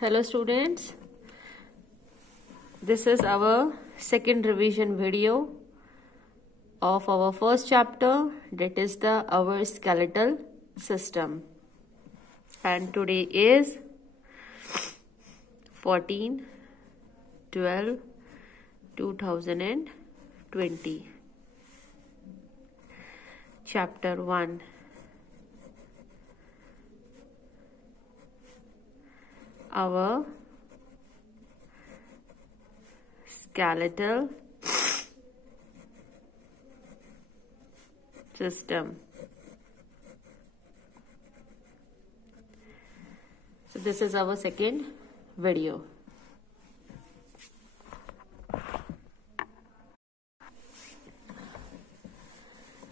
Hello students, this is our second revision video of our first chapter, that is our skeletal system, and today is 14/12/2020, chapter 1. Our skeletal system. So this is our second video.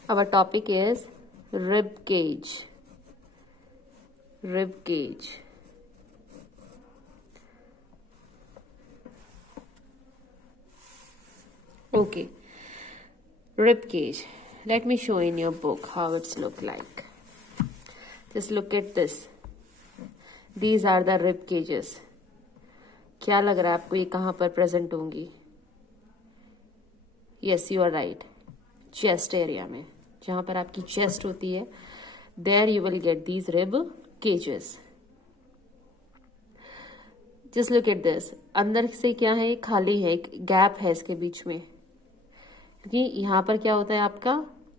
Our topic is rib cage. Rib cage. Okay, rib cage. Let me show in your book how it's look like. Just look at this. These are the rib cages. क्या लग रहा है आपको ये कहाँ पर present होंगी? Yes, you are right. Chest area में, जहाँ पर आपकी chest होती है, there you will get these rib cages. Just look at this. अंदर से क्या है? खाली है, एक गैप है इसके बीच में, क्योंकि यहाँ पर क्या होता है आपका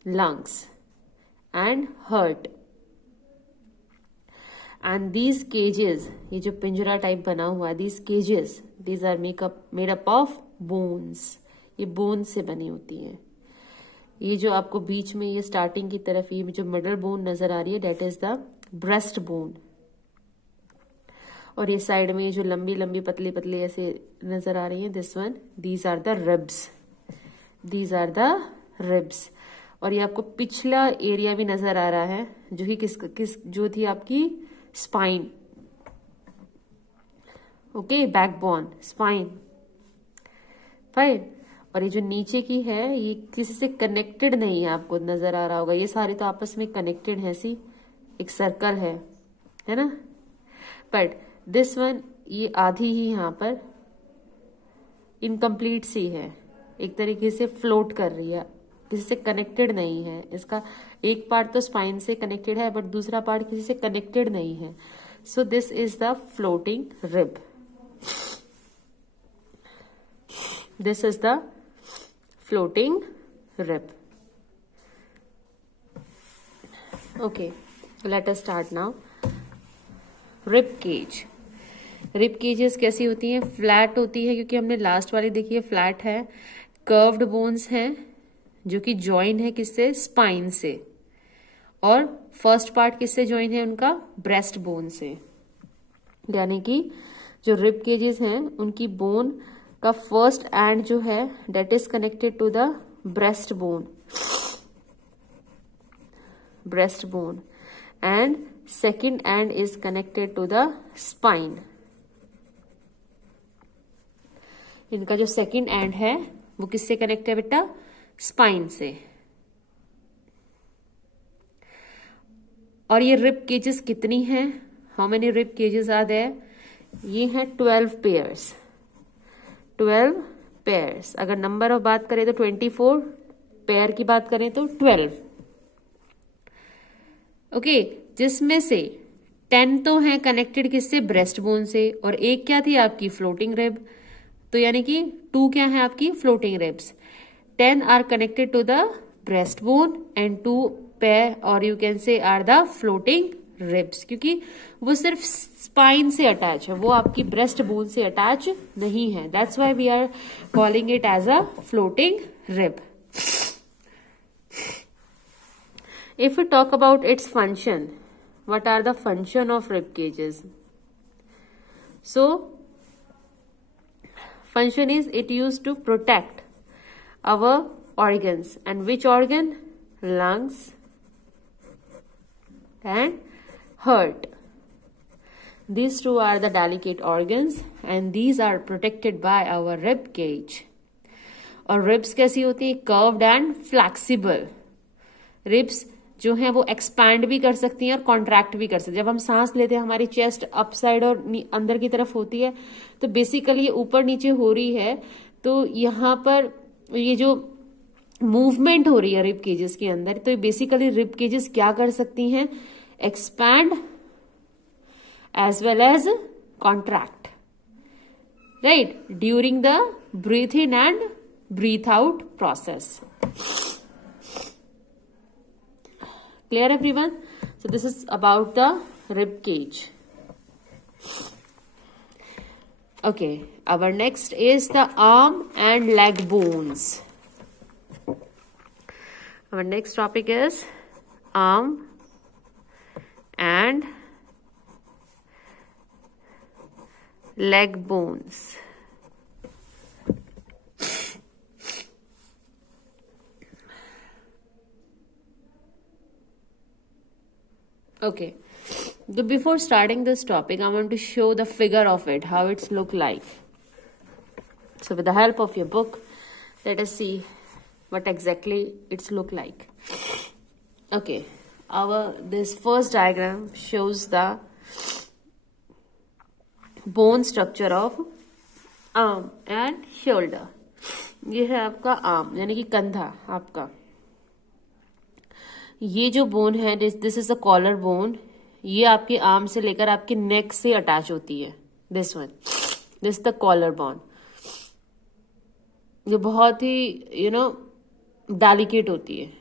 lungs and heart. And these cages, ये जो पिंजरा टाइप बना हुआ है, these cages, these are made up of bones. ये बोन से बनी होती हैं. ये जो आपको बीच में ये स्टार्टिंग की तरफ ये जो मिडल बोन नजर आ रही है, that is the breast bone. और ये साइड में जो लंबी लंबी पतली पतली ऐसे नजर आ रही है, this one, these are the ribs. These are the ribs. और ये आपको पिछला एरिया भी नजर आ रहा है, जो कि किस जो थी आपकी spine. Okay, backbone, spine, fine. और ये जो नीचे की है, ये किसी से कनेक्टेड नहीं है, आपको नजर आ रहा होगा. ये सारी तो आपस में कनेक्टेड है, सी एक सर्कल है ना. बट दिस वन, ये आधी ही यहाँ पर इनकम्प्लीट सी है, एक तरीके से फ्लोट कर रही है, किसी से कनेक्टेड नहीं है. इसका एक पार्ट तो स्पाइन से कनेक्टेड है, बट दूसरा पार्ट किसी से कनेक्टेड नहीं है. So this is the floating rib. This is the floating rib. Okay, let us start now. Rib cage. Rib cages कैसी होती हैं? फ्लैट होती है, क्योंकि हमने लास्ट वाली देखी है, फ्लैट है. कर्व्ड बोन्स हैं जो कि ज्वाइन है किससे? स्पाइन से. और फर्स्ट पार्ट किससे ज्वाइन है उनका? ब्रेस्ट बोन से. यानी कि जो रिब केजेस हैं उनकी बोन का फर्स्ट एंड जो है, that is connected to the breast bone. Breast bone. And second end is connected to the spine. इनका जो सेकेंड एंड है वो किससे कनेक्ट है बेटा? स्पाइन से. और ये रिब केजेस कितनी हैं? How many rib cages are there? ये हैं 12 पेयर्स. 12 पेयर्स. अगर नंबर ऑफ बात करें तो 24, पेयर की बात करें तो 12. ओके, जिसमें से 10 तो हैं कनेक्टेड किससे? ब्रेस्ट बोन से. और एक क्या थी आपकी? Floating rib. तो यानी कि 2 क्या है आपकी? Floating ribs. 10 are connected to the breast bone and 2 pair, और you can say are the floating ribs, क्योंकि वो सिर्फ स्पाइन से अटैच है, वो आपकी ब्रेस्ट बोन से अटैच नहीं है. That's why we are calling it as a floating rib. If we talk about its function, what are the function of rib cages? So, function is it used to protect our organs. And which organ? Lungs and heart. These two are the delicate organs and these are protected by our rib cage. और ribs कैसी होती है? Curved and flexible. Ribs जो है वो expand भी कर सकती हैं और कॉन्ट्रैक्ट भी कर सकती हैं। जब हम सांस लेते हैं हमारी चेस्ट अप साइड और अंदर की तरफ होती है, तो बेसिकली ये ऊपर नीचे हो रही है, तो यहाँ पर ये जो मूवमेंट हो रही है रिब केजेस के अंदर, तो बेसिकली रिब केजेस क्या कर सकती हैं, expand as well as contract, right, during the breath in and breath out process. Clear everyone? So this is about the rib cage. Okay, our next is the arm and leg bones. Our next topic is arm and leg bones. Okay, so before starting this topic, I want to show the figure of it, how it's look like. So with the help of your book, let us see what exactly it's look like. Okay, this first diagram shows the bone structure of arm and shoulder. ये है आपका arm यानी कि कंधा आपका। ये जो bone है, this is the collar bone, ये आपके आर्म से लेकर आपके नेक से अटैच होती है। This one, this the collar bone, ये बहुत ही डेलिकेट होती है,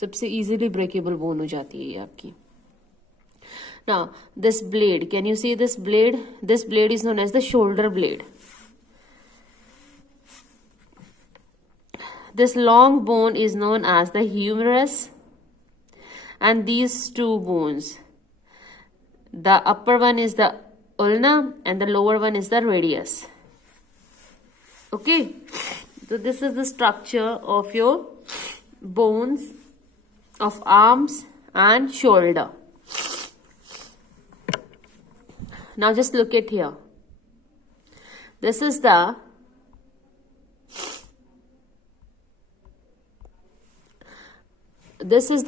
सबसे इजीली ब्रेकेबल बोन हो जाती है ये आपकी। Now this blade, can you see this blade? This blade is known as the shoulder blade. This long bone is known as the humerus, and these two bones, the upper one is the ulna and the lower one is the radius. Okay, so this is the structure of your bones of arms and shoulder. Now just look at here. This is the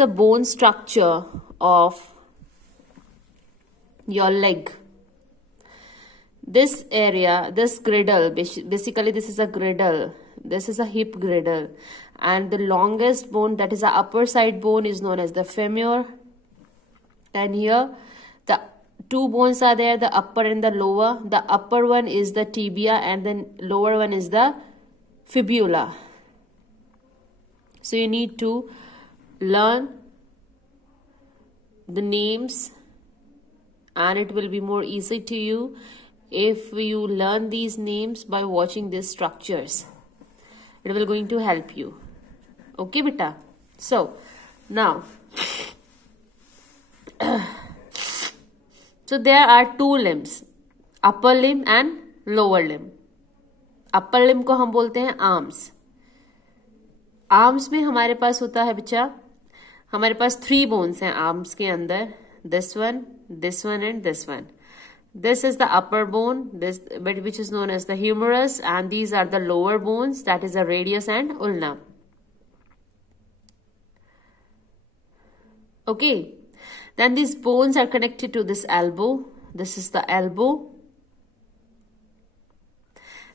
bone structure of your leg. This area, this girdle, basically this is a girdle, this is a hip girdle, and the longest bone, that is the upper side bone, is known as the femur. And here the two bones are there, the upper and the lower. The upper one is the tibia and the lower one is the fibula. So you need to learn the names, and it will be more easy to you if you learn these names by watching these structures. It will going to help you. Okay beta? So now so there are two limbs, upper limb and lower limb. upper limb को हम बोलते हैं arms. Arms में हमारे पास होता है बच्चा, हमारे पास 3 बोन्स हैं आर्म्स के अंदर, this one and this one. This is the upper bone, which is known as the humerus, and these are the lower bones, that is the radius and ulna. Okay, then these bones are connected to this elbow. This is the elbow,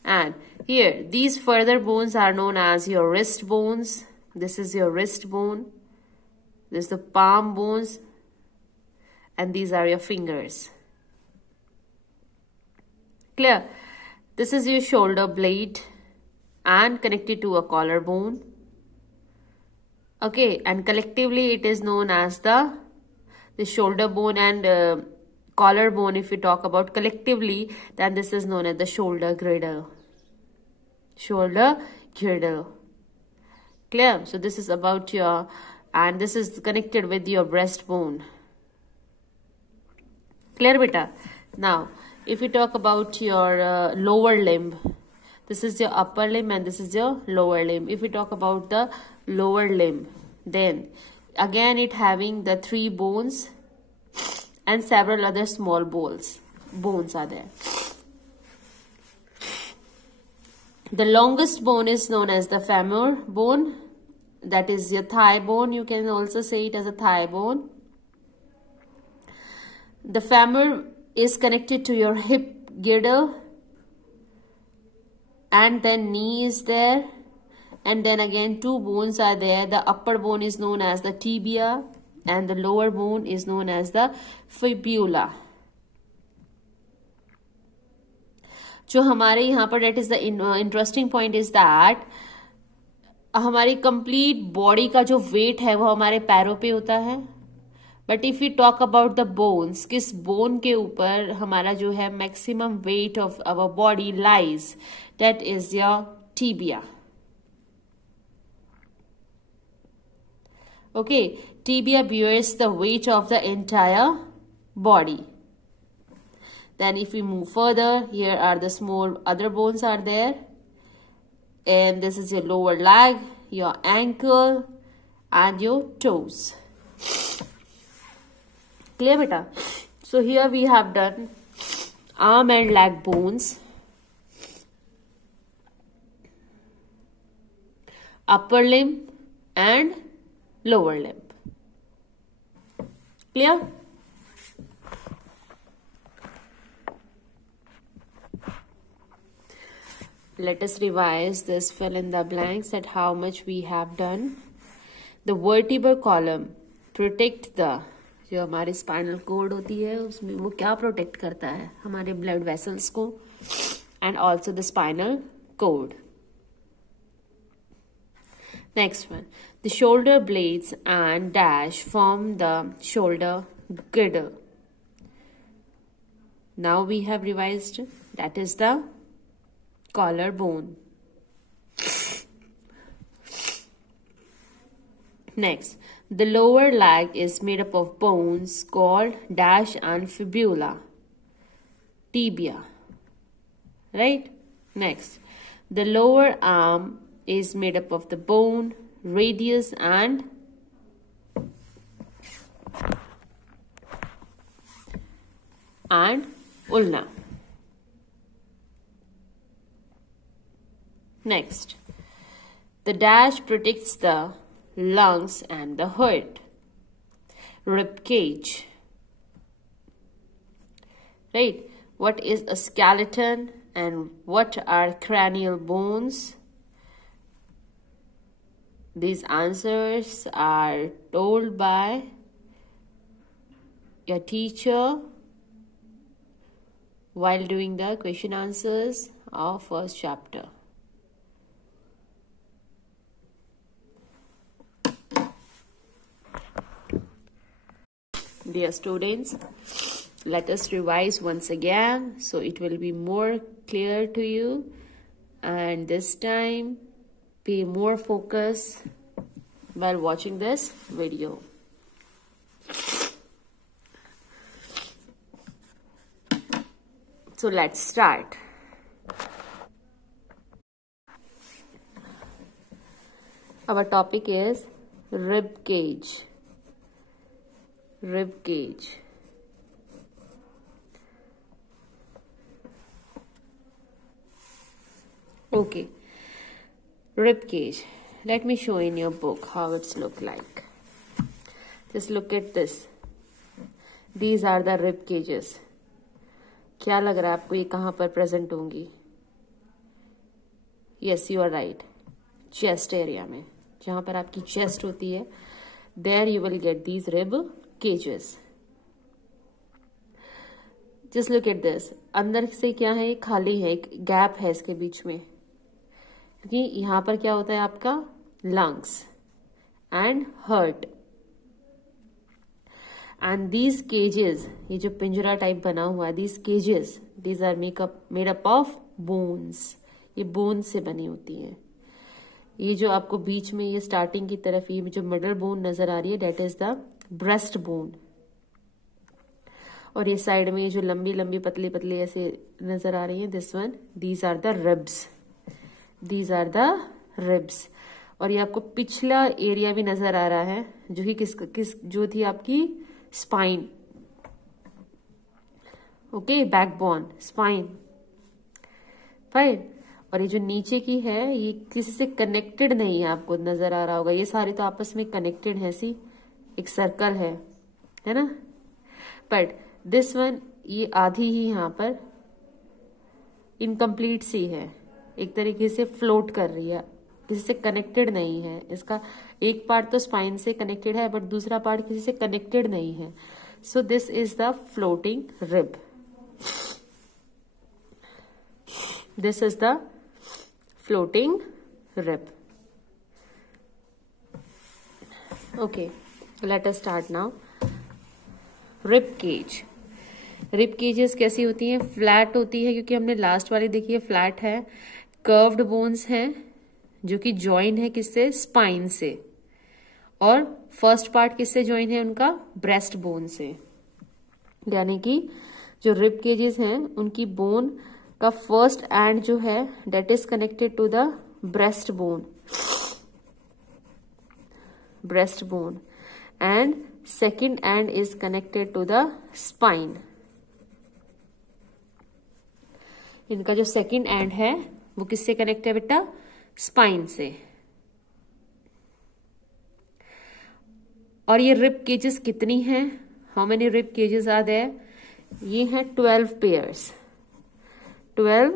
and here these further bones are known as your wrist bones. This is your wrist bone. This is the palm bones, and these are your fingers. Clear? This is your shoulder blade and connected to a collarbone. Okay, and collectively it is known as the shoulder bone and collarbone. If we talk about collectively, then this is known as the shoulder girdle. Shoulder girdle. Clear? So this is about your, and this is connected with your breastbone. Clear beta? Now if we talk about your lower limb, this is your upper limb and this is your lower limb. If we talk about the lower limb, then again it having the 3 bones and several other small bones are there. The longest bone is known as the femur bone. that is your thigh bone. You can also say it as a thigh bone. The femur is connected to your hip girdle, and then knee is there, and then again two bones are there. The upper bone is known as the tibia and the lower bone is known as the fibula. जो हमारे यहाँ पर that is the interesting point is that हमारी complete body का जो weight है वो हमारे पैरों पे होता है. But if we talk about the bones, किस बोन के ऊपर हमारा जो है maximum weight of our body lies, that is your tibia. Okay, tibia bears the weight of the entire body. Then if we move further, here are the small other bones are there, and this is your lower leg, your ankle and your toes. Clear beta? So here we have done arm and leg bones, upper limb and lower limb. Clear? Let us revise this fill in the blanks at how much we have done. The vertebral column protect the, जो हमारी spinal cord होती है उसमें वो क्या protect करता है, हमारे ब्लड वेसल्स को, and also the spinal cord. Next one, the shoulder blades and dash form the shoulder girdle. Now we have revised, that is the collarbone. Next, the lower leg is made up of bones called dash and fibula, tibia, right? Next, the lower arm is made up of the bone, radius and ulna. Next, the dash protects the lungs and the heart. Rib cage, right? What is a skeleton and what are cranial bones? These answers are told by your teacher while doing the question answers of first chapter. Dear students, let us revise once again so it will be more clear to you, and this time be more focused while watching this video. So let's start. Our topic is rib cage. Rib cage. Okay, rib cage. Let me show in your book how it's look like. Just look at this. These are the rib cages. क्या लग रहा है आपको ये कहाँ पर present होंगी? Yes, you are right. Chest area में, जहाँ पर आपकी chest होती है, there you will get these rib cages. Just look at this. अंदर से क्या है, खाली है, एक गैप है इसके बीच में, क्योंकि यहाँ पर क्या होता है आपका lungs and heart. And these cages, ये जो पिंजरा टाइप बना हुआ है, these cages, these are made up of bones. ये बोन से बनी होती हैं. ये जो आपको बीच में ये स्टार्टिंग की तरफ ये जो मिडल बोन नजर आ रही है, that is the breast bone. और ये साइड में जो लंबी लंबी पतली पतली ऐसे नजर आ रही है, this one, these are the ribs. These are the ribs. और ये आपको पिछला एरिया भी नजर आ रहा है, जो कि किस जो थी आपकी spine. Okay, backbone, spine, fine. और ये जो नीचे की है ये किसी से कनेक्टेड नहीं है, आपको नजर आ रहा होगा। ये सारे तो आपस में कनेक्टेड है, सी एक सर्कल है ना। बट दिस वन ये आधी ही यहाँ पर इनकम्प्लीट सी है, एक तरीके से फ्लोट कर रही है, किसी से कनेक्टेड नहीं है। इसका एक पार्ट तो स्पाइन से कनेक्टेड है बट दूसरा पार्ट किसी से कनेक्टेड नहीं है। So this is the floating rib. This is the floating rib. Okay, let us start now. Rib cage. Rib cages कैसी होती हैं? फ्लैट होती है, क्योंकि हमने लास्ट वाली देखी है फ्लैट है। कर्व्ड बोन्स हैं जो कि ज्वाइन है किससे? स्पाइन से। और फर्स्ट पार्ट किससे ज्वाइन है उनका? ब्रेस्ट बोन से। यानी कि जो रिब केजेस हैं उनकी बोन का फर्स्ट एंड जो है that is connected to the breast bone, and second end is connected to the spine. इनका जो सेकेंड एंड है वो किससे कनेक्ट है बेटा? स्पाइन से। और ये रिब केजेस कितनी हैं? How many rib cages are there? ये हैं 12 पेयर्स। 12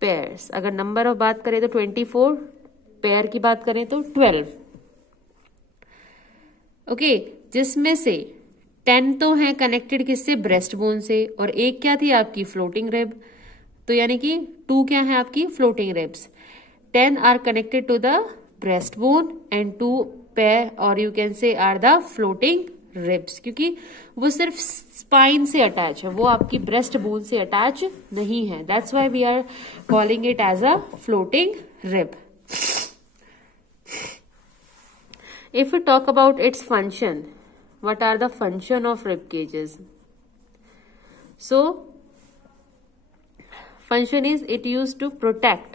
पेयर्स। अगर नंबर ऑफ बात करें तो 24, पेयर की बात करें तो 12। ओके, जिसमें से 10 तो हैं कनेक्टेड किससे? ब्रेस्ट बोन से, और एक क्या थी आपकी? Floating rib. तो यानी कि 2 क्या है आपकी? Floating ribs. 10 are connected to the breast bone and 2 pair और you can say are the floating ribs, क्योंकि वो सिर्फ स्पाइन से अटैच है, वो आपकी ब्रेस्ट बोन से अटैच नहीं है। That's why we are calling it as a floating rib. If you talk about its function, what are the function of rib cages? So function is it used to protect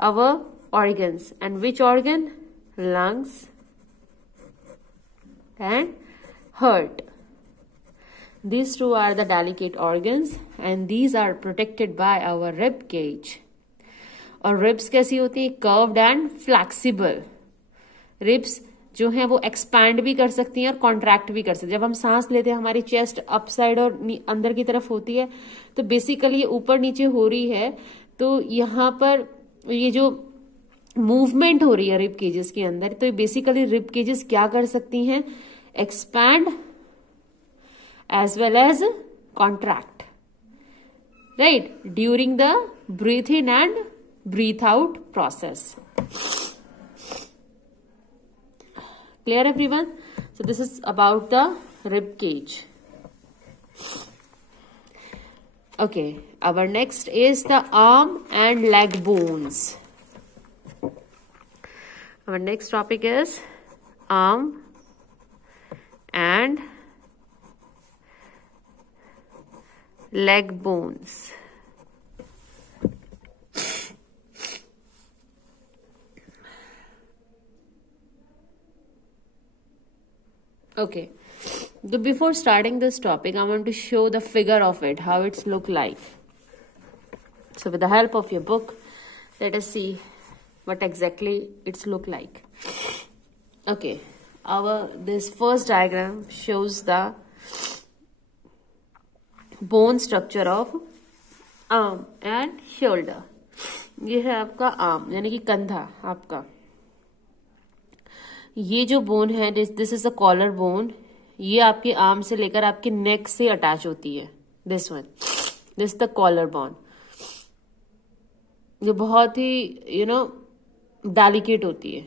our organs, and which organ? Lungs and heart. These two are the delicate organs and these are protected by our rib cage. और ribs कैसी होती है? curved and flexible. ribs जो है वो expand भी कर सकती हैं और कॉन्ट्रैक्ट भी कर सकती हैं। जब हम सांस लेते हैं हमारी चेस्ट अप साइड और अंदर की तरफ होती है, तो बेसिकली ये ऊपर नीचे हो रही है, तो यहाँ पर ये जो मूवमेंट हो रही है रिब केजेस के अंदर, तो बेसिकली रिब केजेस क्या कर सकती हैं? Expand as well as contract, right, during the breath in and breath out process. Clear everyone? So this is about the rib cage. Okay, our next is the arm and leg bones. Our next topic is arm and leg bones. Okay, so before starting this topic, I want to show the figure of it, how it's look like. So with the help of your book, let us see what exactly it's look like. Okay, this first diagram shows the bone structure of arm and shoulder. ये है आपका arm यानी कि कंधा आपका। ये जो bone है this is a collar bone, ये आपके आर्म से लेकर आपके नेक से अटैच होती है। This one, this the collar bone, जो बहुत ही डेलिकेट होती है,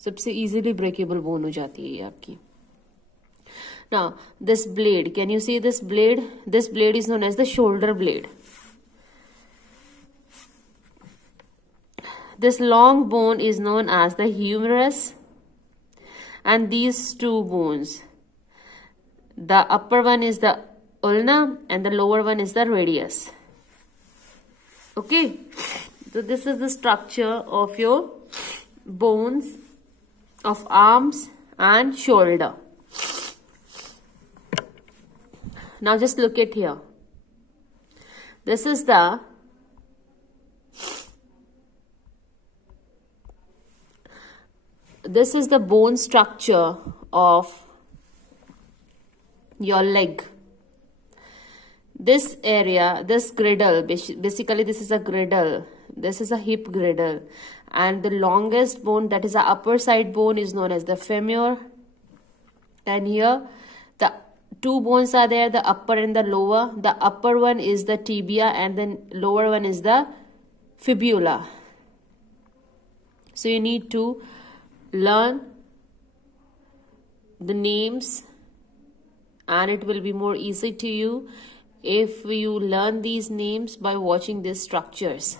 सबसे इजीली ब्रेकेबल बोन हो जाती है ये आपकी। Now this blade, can you see this blade? This blade is known as the shoulder blade. This long bone is known as the humerus, and these two bones, the upper one is the ulna and the lower one is the radius. Okay, so this is the structure of your bones of arms and shoulder. Now just look at here. This is the this is the bone structure of your leg. This area, this girdle, basically this is a girdle. This is a hip girdle. And the longest bone, that is the upper side bone, is known as the femur. And here, the two bones are there, the upper and the lower. The upper one is the tibia and the lower one is the fibula. So you need to learn the names, and it will be more easy to you if you learn these names by watching these structures.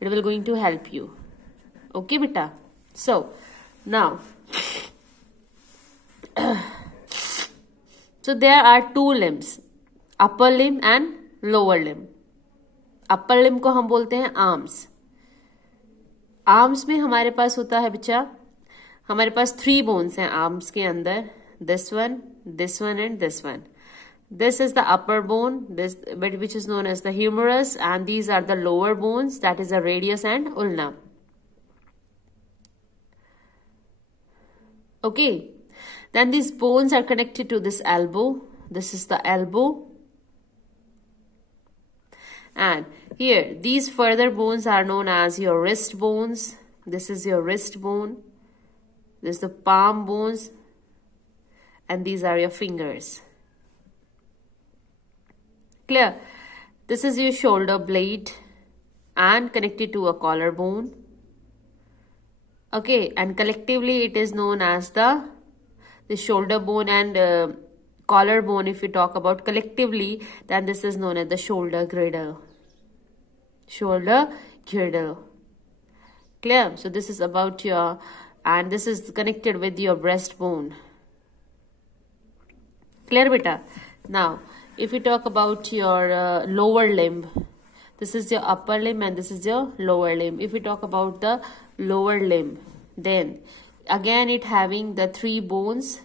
It will going to help you. Okay, beta? So, now, so there are two limbs, upper limb and lower limb. Upper limb को हम बोलते हैं arms. Arms में हमारे पास होता है बच्चा, हमारे पास 3 bones हैं arms के अंदर. This one and this one. This is the upper bone, which is known as the humerus, and these are the lower bones, that is the radius and ulna. Okay, then these bones are connected to this elbow. This is the elbow. And here, these further bones are known as your wrist bones. This is your wrist bone. This is the palm bones. And these are your fingers. Clear? This is your shoulder blade and connected to a collarbone. Okay, and collectively it is known as the shoulder bone and collarbone. If we talk about collectively, then this is known as the shoulder girdle. Shoulder girdle. Clear? So this is about your, and this is connected with your breastbone. Clear, beta? Now, if we talk about your lower limb, this is your upper limb and this is your lower limb. If we talk about the lower limb, then again it having the 3 bones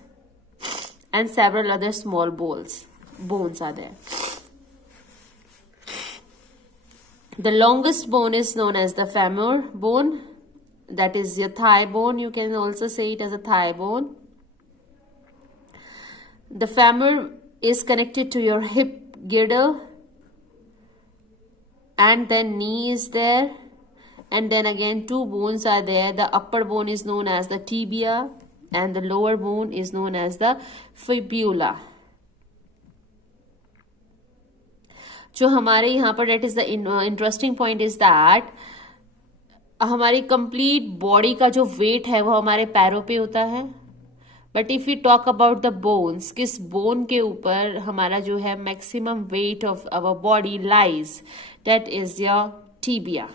and several other small bones are there. The longest bone is known as the femur bone. That is your thigh bone. You can also say it as a thigh bone. The femur is connected to your hip girdle, and then knee is there, and then again 2 bones are there. The upper bone is known as the tibia and the lower bone is known as the fibula. जो हमारे यहाँ पर that is the interesting point is that हमारी complete body का जो weight है वो हमारे पैरों पे होता है. But if we talk about the bones, किस bone के ऊपर हमारा जो है maximum weight of our body lies, that is your tibia.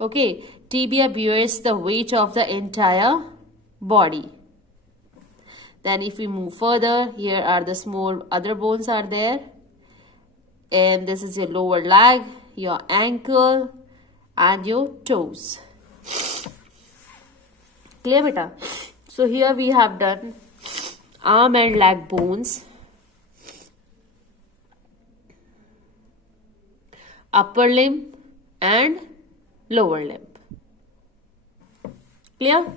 Okay, tibia bears the weight of the entire body. Then if we move further, here are the small other bones are there. And this is your lower leg, your ankle and your toes. Clear, beta? So here we have done arm and leg bones, upper limb and lower limb. Clear?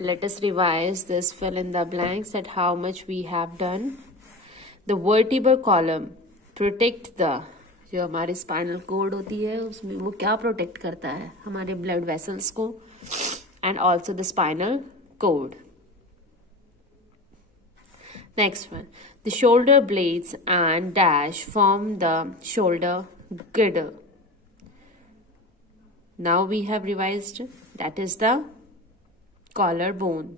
Let us revise this fill in the blanks at how much we have done. The vertebral column protect the, जो हमारे spinal cord होती है उसमें वो क्या protect करता है हमारे ब्लड वेसल्स को, and also the spinal cord. Next one, the shoulder blades and dash form the shoulder girdle. Now we have revised, that is the collarbone.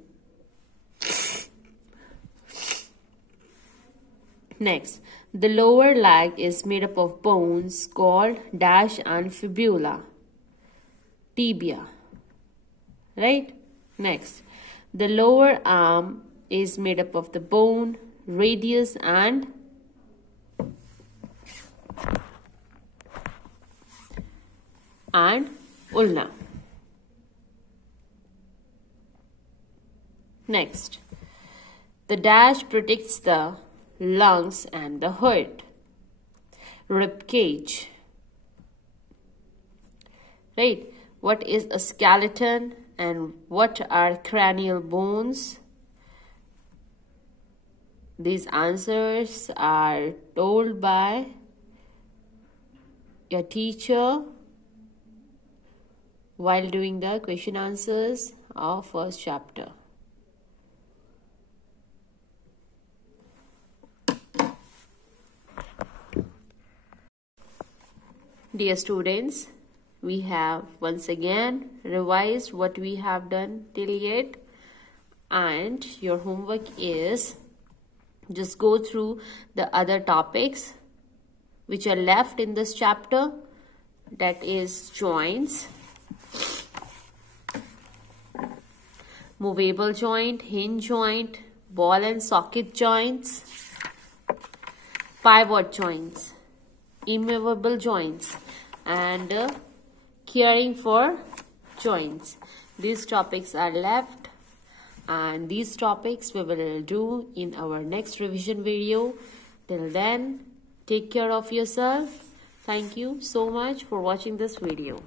Next, the lower leg is made up of bones called dash and fibula, tibia, right? Next, the lower arm is made up of the bone, radius and ulna. Next, the dash protects the lungs and the heart. Rib cage. Right? What is a skeleton and what are cranial bones? These answers are told by your teacher while doing the question answers of first chapter. Dear students, we have once again revised what we have done till yet, and your homework is just go through the other topics which are left in this chapter, that is joints, movable joint, hinge joint, ball and socket joints, pivot joints, immovable joints, and caring for joints. These topics are left, and these topics we will do in our next revision video. Till then, take care of yourself. Thank you so much for watching this video.